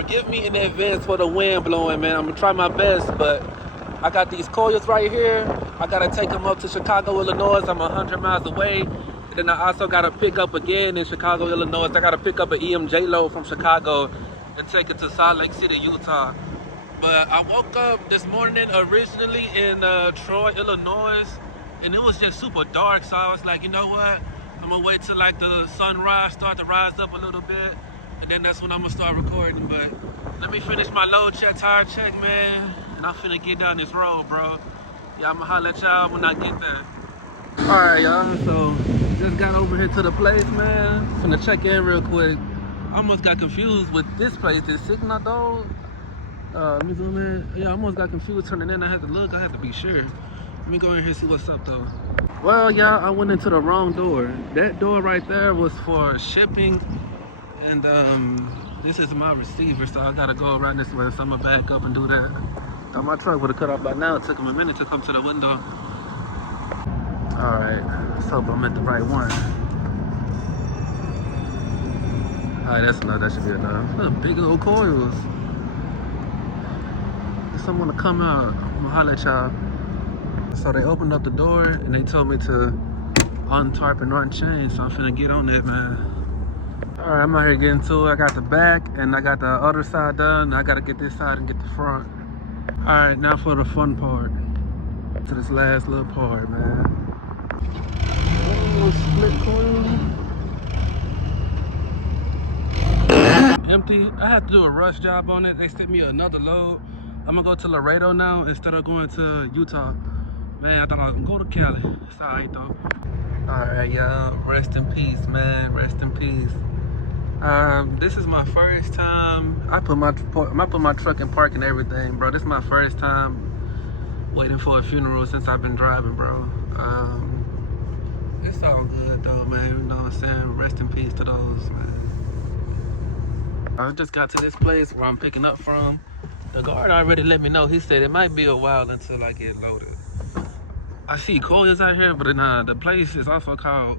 forgive me in advance for the wind blowing, man. I'm gonna try my best, but I got these coils right here. I gotta take them up to Chicago, Illinois. I'm 100 miles away. And then I also gotta pick up again in Chicago, Illinois. I gotta pick up an EMJ load from Chicago and take it to Salt Lake City, Utah. But I woke up this morning originally in Troy, Illinois, and it was just super dark. So I was like, you know what? I'm gonna wait till like the sunrise, start to rise up a little bit, and then that's when I'm gonna start recording. But let me finish my load check, tire check, man, and I'm finna get down this road, bro. Yeah, I'm gonna holler at y'all when I get there. All right, y'all, so just got over here to the place, man. Finna check in real quick. I almost got confused with this place, this Signal though. Let me zoom in. Yeah, I almost got confused turning in. I had to look, I had to be sure. Let me go in here and see what's up though. Well, y'all, I went into the wrong door. That door right there was for shipping, and this is my receiver, so I gotta go around this way, so I'm gonna back up and do that. Thought my truck would have cut off by now. It took him a minute to come to the window. All right, let's hope I'm at the right one. All right, that's enough. That should be enough. Look, big old coils. If someone to come out, I'm gonna holler at y'all. So they opened up the door and they told me to untarp and unchain, so I'm finna get on that, man. All right, I'm out here getting to it. I got the back and I got the other side done. I gotta get this side and get the front. All right, now for the fun part. To this last little part, man. Oh, split coil. Empty. I had to do a rush job on it. They sent me another load. I'm gonna go to Laredo now instead of going to Utah. Man, I thought I was gonna go to Cali. It's alright though. Alright, y'all. Rest in peace, man. Rest in peace. This is my first time. I put my truck in park and everything, bro. This is my first time waiting for a funeral since I've been driving, bro. It's all good though, man. You know what I'm saying? Rest in peace to those, man. I just got to this place where I'm picking up from. The guard already let me know. He said it might be a while until I get loaded. I see coils out here, but the place is also called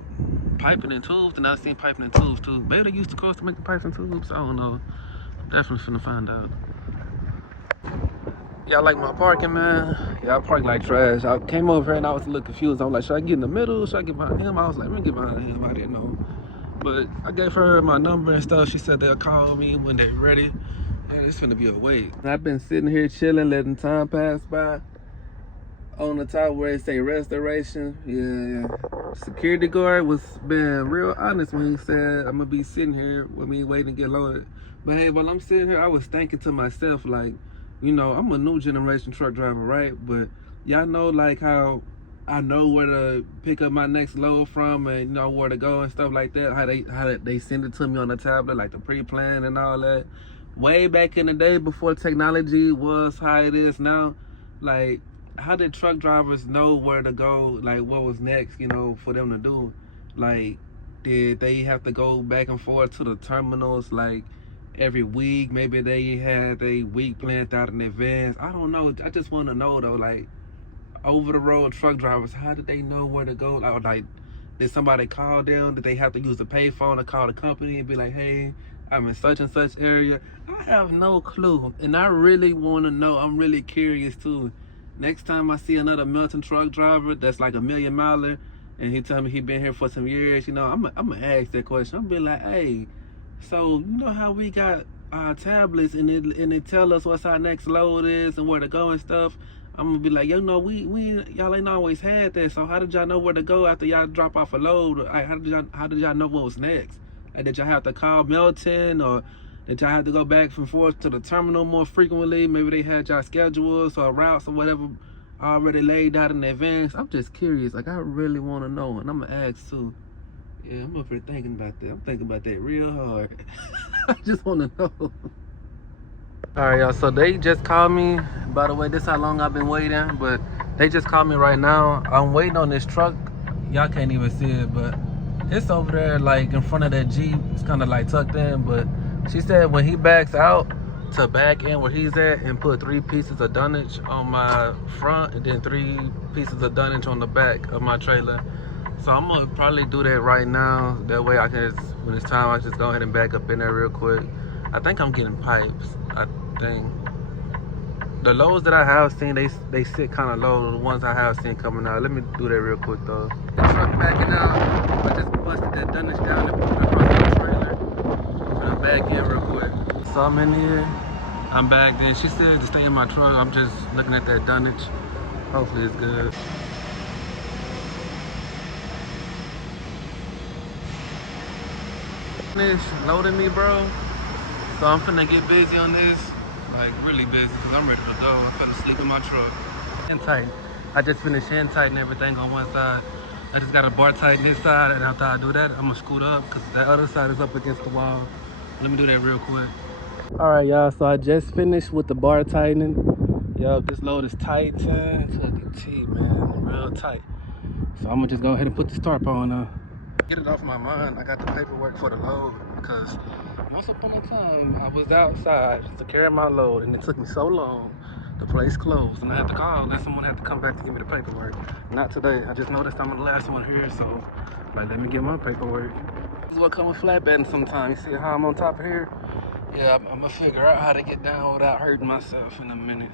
Piping and Tubes, and I've seen Piping and Tubes too. Maybe they used the coils to make the pipes and tubes. I don't know. I'm definitely finna find out. Y'all like my parking, man? Yeah, I park like trash. I came over here and I was a little confused. I'm like, should I get in the middle? Should I get behind him? I was like, let me get behind him. I didn't know. But I gave her my number and stuff. She said they'll call me when they're ready. Yeah, it's finna be a wait. I've been sitting here chilling, letting time pass by. On the top where it say restoration, yeah. Security guard was being real honest when he said I'm gonna be sitting here with me waiting to get loaded. But hey, while I'm sitting here, I was thinking to myself, like, you know, I'm a new generation truck driver, right? But y'all know like how I know where to pick up my next load from and you know where to go and stuff like that. How they send it to me on the tablet, like the pre-plan and all that. Way back in the day before technology was how it is now, like, how did truck drivers know where to go, like what was next, you know, for them to do? Like, did they have to go back and forth to the terminals like every week? Maybe they had a week planned out in advance. I don't know. I just want to know though, like, over the road truck drivers, how did they know where to go? Like, did somebody call them? Did they have to use a payphone to call the company and be like, hey, I'm in such and such area? I have no clue, and I really want to know. I'm really curious too. Next time I see another Melton truck driver that's like a million miler and he tell me he been here for some years, you know, I'm gonna ask that question. I'm gonna be like, hey, so you know how we got our tablets and it tell us what's our next load is and where to go and stuff? I'm gonna be like, you know, y'all ain't always had that. So how did y'all know where to go after y'all drop off a load? Like, how did y'all know what was next? Like, did y'all have to call Melton, or did y'all have to go back and forth to the terminal more frequently? Maybe they had y'all schedules or routes or whatever already laid out in advance. I'm just curious. Like, I really want to know, and I'm gonna ask too. Yeah, I'm up here thinking about that. I'm thinking about that real hard. I just want to know. All right, y'all. So they just called me. By the way, this is how long I've been waiting, but they just called me right now. I'm waiting on this truck. Y'all can't even see it, but it's over there, like in front of that Jeep. It's kind of like tucked in, but she said when he backs out to back in where he's at and put 3 pieces of dunnage on my front and then 3 pieces of dunnage on the back of my trailer. So I'm gonna probably do that right now. That way I can, when it's time, I just go ahead and back up in there real quick. I think I'm getting pipes. I think the lows that I have seen, they sit kind of low. The ones I have seen coming out. Let me do that real quick though. The truck backing out. I just busted that dunnage down and put it across the trailer. I'm gonna back in real quick. So I'm in here. I'm back in. She said to stay in my truck. I'm just looking at that dunnage. Hopefully it's good. Finish loading me, bro. So I'm finna get busy on this. Like really busy, because I'm ready to go. I fell asleep in my truck. Hand tight. I just finished hand tighting everything on one side. I just got a bar tighten this side, and after I do that, I'm gonna scoot up because that other side is up against the wall. Let me do that real quick. All right, y'all. So I just finished with the bar tightening. Yo, this load is tight, to the T, man. Real tight. So I'm gonna just go ahead and put the tarp on now. Get it off my mind. I got the paperwork for the load because once upon a time I was outside to carry my load, and it took me so long. The place closed, and I had to call, and someone had to come back to give me the paperwork. Not today. I just noticed I'm the last one here, so like, let me get my paperwork. This is what comes with flatbedding sometimes. You see how I'm on top of here? Yeah, I'm gonna figure out how to get down without hurting myself in a minute.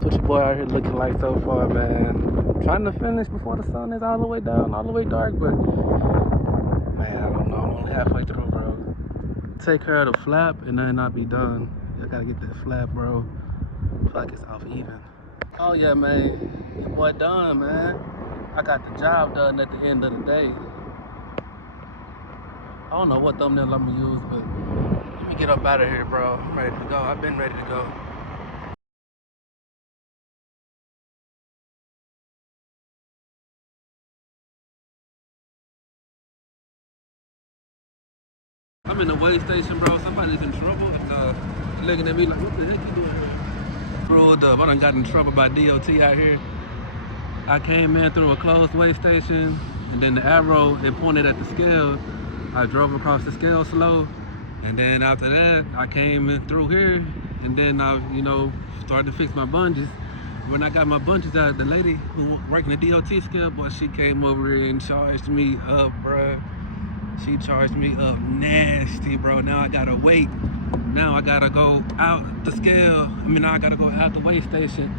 What your boy out here looking like so far, man. I'm trying to finish before the sun is all the way down, all the way dark, but man, I don't know. I'm only halfway through, bro. Take care of the flap and then I'll be done. I gotta get that flap, bro. I feel like it's off even. Oh yeah, man. Your boy done, man. I got the job done at the end of the day. I don't know what thumbnail I'm gonna use, but let me get up out of here, bro. I'm ready to go. I've been ready to go. I'm in the weigh station, bro. Somebody's in trouble. Looking at me like, what the heck you doing here? Rolled up. I done got in trouble by DOT out here. I came in through a closed weigh station, and then the arrow, it pointed at the scale. I drove across the scale slow, and then after that, I came in through here, and then I, started to fix my bungees. When I got my bungees out, the lady who working the DOT scale, boy, she came over here and charged me up, bruh. She charged me up nasty, bro. Now I gotta wait. Now I gotta go out the scale. Now I gotta go out the weigh station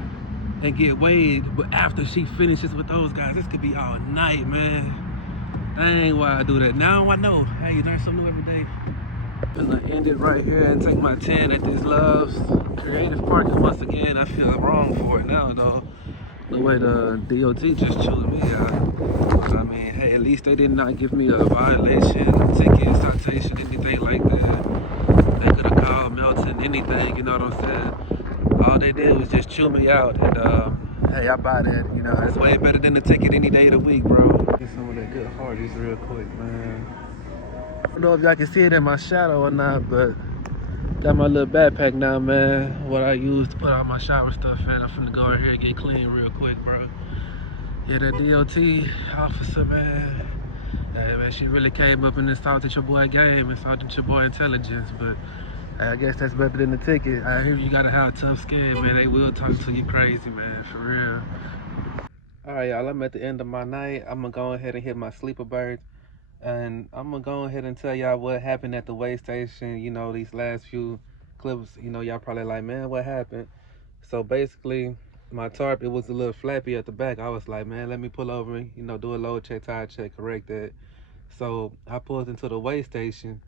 and get weighed. But after she finishes with those guys, this could be all night, man. Dang, why I do that. Now I know. Hey, you learn something new every day. I'm gonna end it right here and take my 10 at this Love's Creative Parking. Once again, I feel wrong for it now, though. The way the DOT just chilling me out. But I mean, hey, at least they did not give me a violation, ticket, citation, anything like that. They could have called Melton, anything, you know what I'm saying? All they did was just chew me out, and hey, I buy that, it's way better than the ticket any day of the week, bro. Get some of that good Hardee's real quick, man. I don't know if y'all can see it in my shadow or not, but got my little backpack now, man. What I use to put all my shower stuff in. I'm finna go over here and get clean real quick, bro. Yeah, that DOT officer, man. Hey, man, she really came up and insulted your boy game, insulted your boy intelligence, but I guess that's better than the ticket. I hear you gotta have a tough skin, man. They will talk to you crazy, man, for real. All right, y'all, I'm at the end of my night. I'm gonna go ahead and hit my sleeper bird. And I'm gonna go ahead and tell y'all what happened at the weigh station. These last few clips, y'all probably like, man, what happened? So basically, my tarp, it was a little flappy at the back. I was like, man, let me pull over and, do a load check, tire check, correct that. So I pulled into the weigh station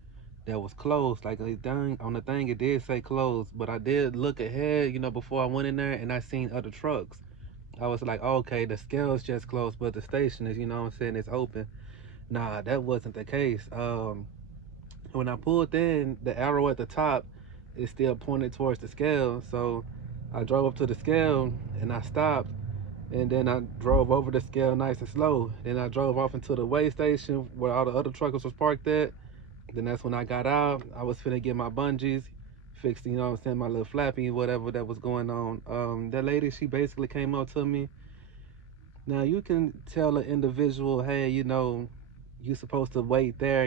that was closed. Like, on the thing, it did say closed, but I did look ahead, before I went in there, and I seen other trucks. I was like, oh, okay, the scale's just closed, but the station is, it's open. Nah, that wasn't the case. When I pulled in, the arrow at the top is still pointed towards the scale. So I drove up to the scale and I stopped, and then I drove over the scale nice and slow. Then I drove off into the weigh station where all the other truckers was parked at. Then that's when I got out. I was finna get my bungees fixed, my little flappy, whatever that was going on. That lady, she basically came up to me. Now you can tell an individual, hey, you're supposed to wait there,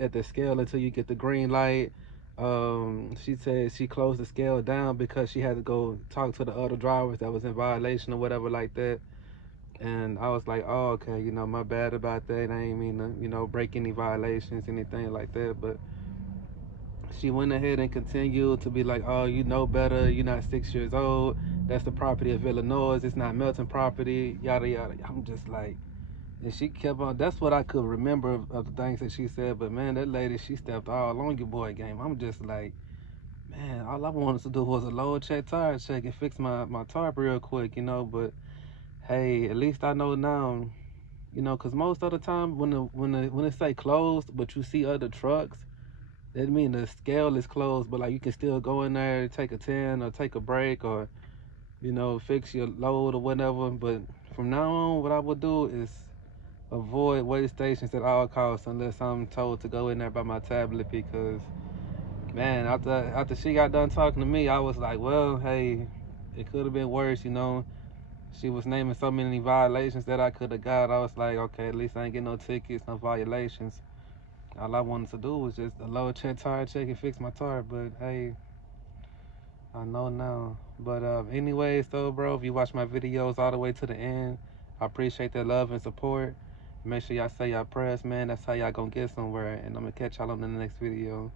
at the scale until you get the green light. She said she closed the scale down because she had to go talk to the other drivers that was in violation or whatever like that. And I was like, oh, okay, my bad about that. I ain't mean to, break any violations, anything like that. But she went ahead and continued to be like, oh, you know better, you're not 6 years old, that's the property of Illinois, it's not Melton property, yada yada. I'm just like, and she kept on. That's what I could remember of the things that she said. But man, that lady, she stepped all on your boy game. I'm just like, man, all I wanted to do was a low check, tire check, and fix my tarp real quick, you know. But hey, at least I know now, you know, because most of the time when it say closed, but you see other trucks, that mean the scale is closed. But like you can still go in there, take a 10 or take a break or you know fix your load or whatever. But from now on, what I would do is avoid weigh stations at all costs unless I'm told to go in there by my tablet because man, after she got done talking to me, I was like, well, hey, it could have been worse, you know. She was naming so many violations that I could have got. I was like, okay, at least I ain't get no tickets, no violations. All I wanted to do was just a low check, tire check, and fix my tire. But hey, I know now. But anyways, though, bro, if you watch my videos all the way to the end, I appreciate that love and support. Make sure y'all say y'all prayers, man. That's how y'all gonna get somewhere. And I'm gonna catch y'all on the next video.